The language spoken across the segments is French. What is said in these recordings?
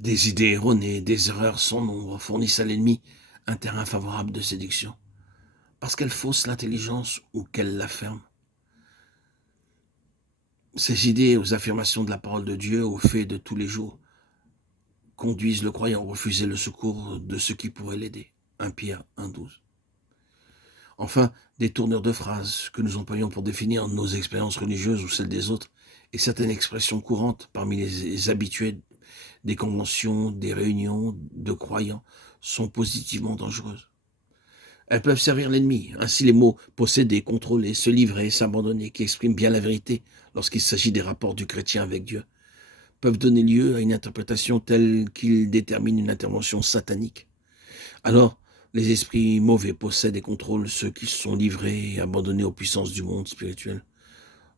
Des idées erronées, des erreurs sans nombre fournissent à l'ennemi un terrain favorable de séduction, parce qu'elles faussent l'intelligence ou qu'elles la ferment. Ces idées aux affirmations de la parole de Dieu, aux faits de tous les jours, conduisent le croyant à refuser le secours de ceux qui pourraient l'aider. 1 Pierre 1,12. Enfin, des tournures de phrases que nous employons pour définir nos expériences religieuses ou celles des autres, et certaines expressions courantes parmi les habitués des conventions, des réunions de croyants, sont positivement dangereuses. Elles peuvent servir l'ennemi. Ainsi, les mots posséder, contrôler, se livrer, s'abandonner, qui expriment bien la vérité lorsqu'il s'agit des rapports du chrétien avec Dieu, peuvent donner lieu à une interprétation telle qu'ils déterminent une intervention satanique. Alors, les esprits mauvais possèdent et contrôlent ceux qui sont livrés et abandonnés aux puissances du monde spirituel,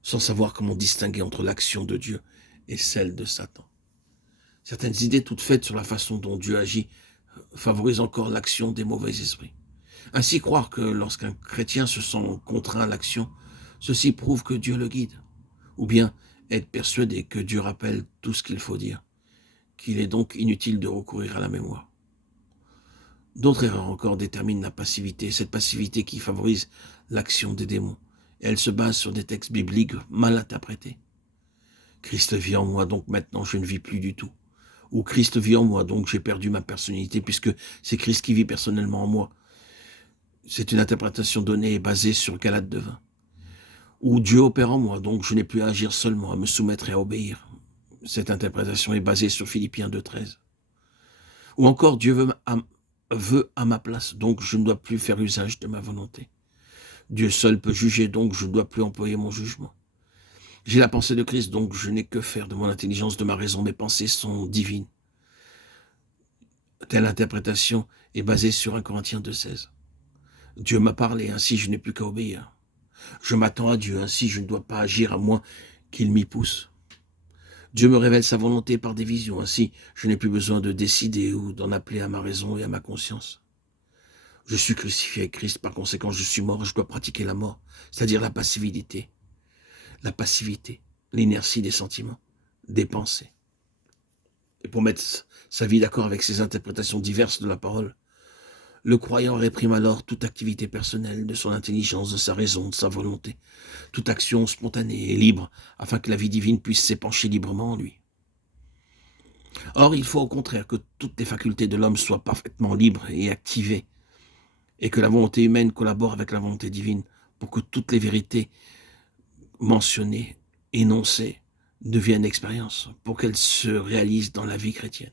sans savoir comment distinguer entre l'action de Dieu et celle de Satan. Certaines idées toutes faites sur la façon dont Dieu agit favorisent encore l'action des mauvais esprits. Ainsi, croire que lorsqu'un chrétien se sent contraint à l'action, ceci prouve que Dieu le guide. Ou bien être persuadé que Dieu rappelle tout ce qu'il faut dire, qu'il est donc inutile de recourir à la mémoire. D'autres erreurs encore déterminent la passivité, cette passivité qui favorise l'action des démons. Et elle se base sur des textes bibliques mal interprétés. Christ vit en moi, donc maintenant je ne vis plus du tout. Ou Christ vit en moi, donc j'ai perdu ma personnalité, puisque c'est Christ qui vit personnellement en moi. C'est une interprétation donnée et basée sur Galates 2:20. Ou Dieu opère en moi, donc je n'ai plus à agir seulement, à me soumettre et à obéir. Cette interprétation est basée sur Philippiens 2:13. Ou encore Dieu veut à ma place, donc je ne dois plus faire usage de ma volonté. Dieu seul peut juger, donc je ne dois plus employer mon jugement. J'ai la pensée de Christ, donc je n'ai que faire de mon intelligence, de ma raison. Mes pensées sont divines. Telle interprétation est basée sur 1 Corinthiens 2:16. Dieu m'a parlé, ainsi je n'ai plus qu'à obéir. Je m'attends à Dieu, ainsi je ne dois pas agir à moins qu'il m'y pousse. Dieu me révèle sa volonté par des visions, ainsi je n'ai plus besoin de décider ou d'en appeler à ma raison et à ma conscience. Je suis crucifié avec Christ, par conséquent je suis mort et je dois pratiquer la mort, c'est-à-dire la passivité, l'inertie des sentiments, des pensées. Et pour mettre sa vie d'accord avec ces interprétations diverses de la parole, le croyant réprime alors toute activité personnelle de son intelligence, de sa raison, de sa volonté, toute action spontanée et libre, afin que la vie divine puisse s'épancher librement en lui. Or, il faut au contraire que toutes les facultés de l'homme soient parfaitement libres et activées, et que la volonté humaine collabore avec la volonté divine pour que toutes les vérités mentionnées, énoncées, deviennent expérience, pour qu'elles se réalisent dans la vie chrétienne.